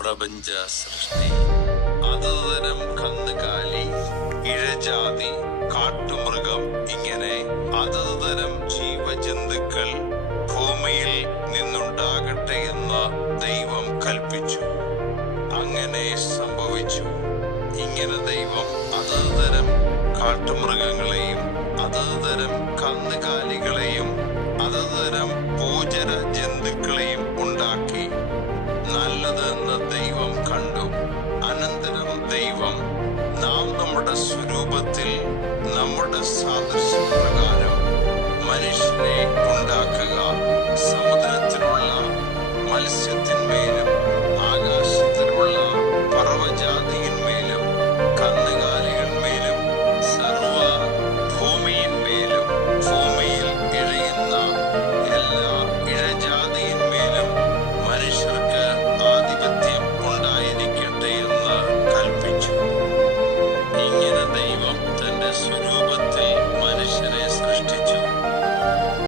പ്രപഞ്ച സൃഷ്ടി. അതുതരം കന്നുകാലി, ഇഴജാതി, കാട്ടുമൃഗം, ഇങ്ങനെ അതുതരം ജീവജന്തുക്കൾ ഭൂമിയിൽ നിന്നുണ്ടാകട്ടെ എന്ന് ദൈവം കൽപ്പിച്ചു. അങ്ങനെ സംഭവിച്ചു. ഇങ്ങനെ ദൈവം അതുതരം കാട്ടുമൃഗങ്ങളെയും അതുതരം കന്നുകാലികളെയും അതുതരം ഭൂചര ജന്തുക്കളെയും ഉണ്ടാക്കി. നല്ലതെന്ന് ദൈവം കണ്ടു. അനന്തരം ദൈവം, നാം നമ്മുടെ സ്വരൂപത്തിൽ നമ്മുടെ സാദൃശ്യപ്രകാരം മനുഷ്യനെ ഉണ്ടാക്കുക, സമുദ്രത്തിലുള്ള മത്സ്യത്തിന്